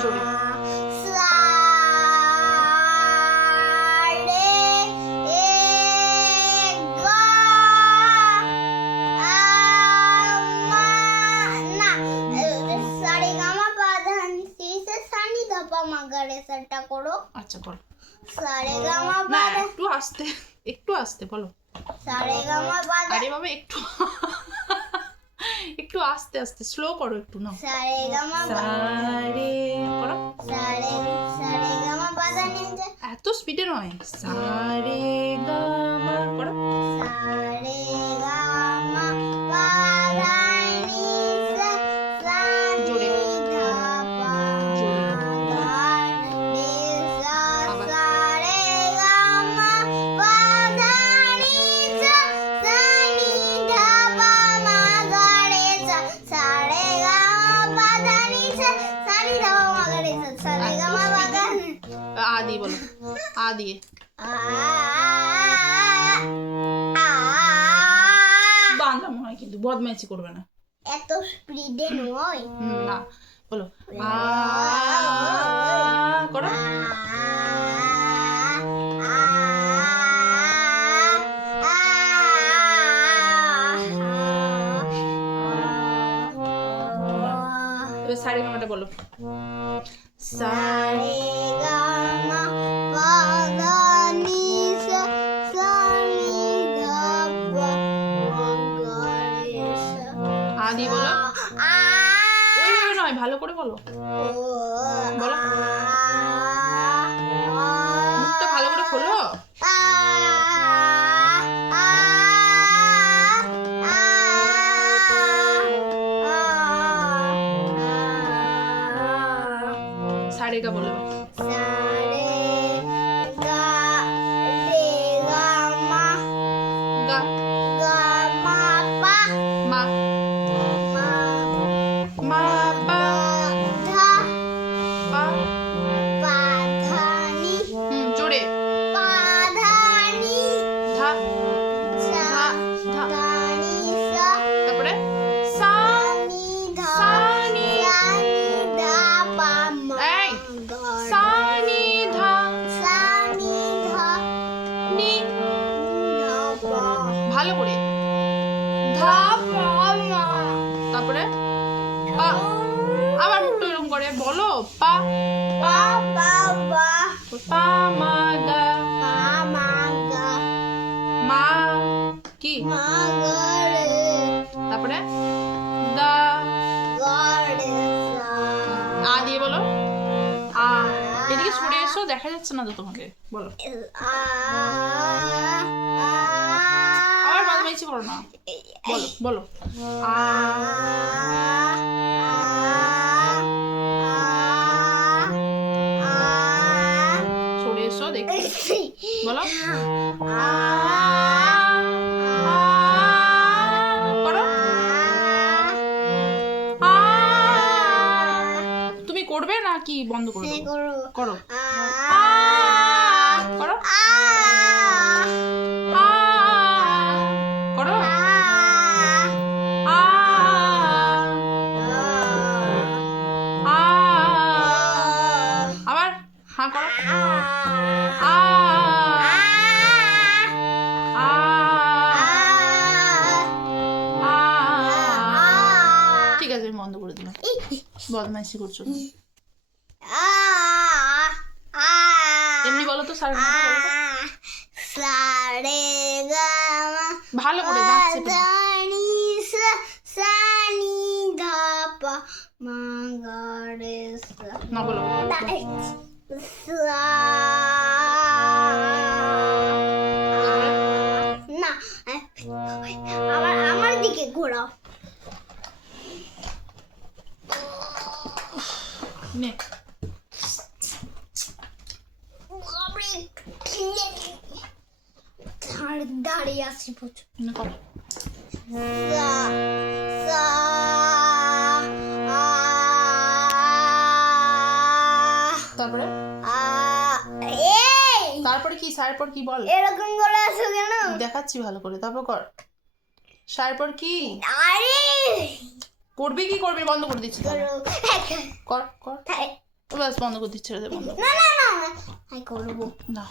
জোরে করো। আচ্ছা করো। সারেগামা না পাধা একটু আস্তে বলো। সারেগামা পাধা আরে বাবা একটু একটু আস্তে আস্তে স্লো করো একটু না। সারেগামা সারে করো। সারেগামা পাধা নিচে এত স্পিডে নয়। সারে গামা করো। সারেগামা পাধা নিচে জোরে ধাপা জোরে আবার। সারেগামা পাধা নিচে ধাপা মাগারেসা সারেগামা পাধা নিচে ধাপা মাগারেসা সারেগামা পাধা আ দিয়ে বলো। আ দিয়ে বাংলা মনে হয় কিন্তু বদমাইশি করবে না। এত স্পিডে নয়। না বলো। আ করো। এবার সারে গামাটা বলো। সারে সারেগামা পাধা নিসা সানিধাপা মাগারেসা আ দিয়ে বলো। ওইভাবে নয়, ভালো করে বলো। বলো। মুখটা ভালো করে খোলো। সারে গা বলো এবার। গা মা মা পা পা জোরে ধা ধা ধা তারপরে সা সা নি এই সা নি ধা নি ভালো করে ধা তারপরে পা আবার মুখটা এরকম করে বলো পা পা পা মা গা মা কি তারপরে গা আ দিয়ে বলো। আ এদিকে সরে এসো, দেখা যাচ্ছে না তো তোমাকে। বলো। আবার বদমাইশি করো না। বলো বলো। আ সরে এসো দেখি। বলো। আ করো। আ তুমি করবে না কি বন্ধ করে দেবো? করো। আ করো। আ করো। আ আ আবার হা করো। আ আ আ ঠিক আছে, আমি বন্ধ করে দিলাম। বদমাইশি করছো না। এমনি বলো তো সারে গামাটা বলো তো। সারেগামা ভালো করে দাঁত চেপে দাও। পাধানিসা সানিধাপা মাগারেসা না বলো। না আমার দিকে ঘোরাও। নে দাঁড়িয়ে আছি প্রচুর। নে করো। তারপরে তারপরে কি সারের পর কি বল? এরকম করে আসো কেন? দেখাচ্ছি ভালো করে, তারপর কর। সারের পর কি? আরে করবি কি করবি? বন্ধ করে দিচ্ছি তাহলে। কর কর। তাই। ব্যাস বন্ধ করে দিচ্ছি, ছেড়ে দে, বন্ধ। না না না আমি করবো না।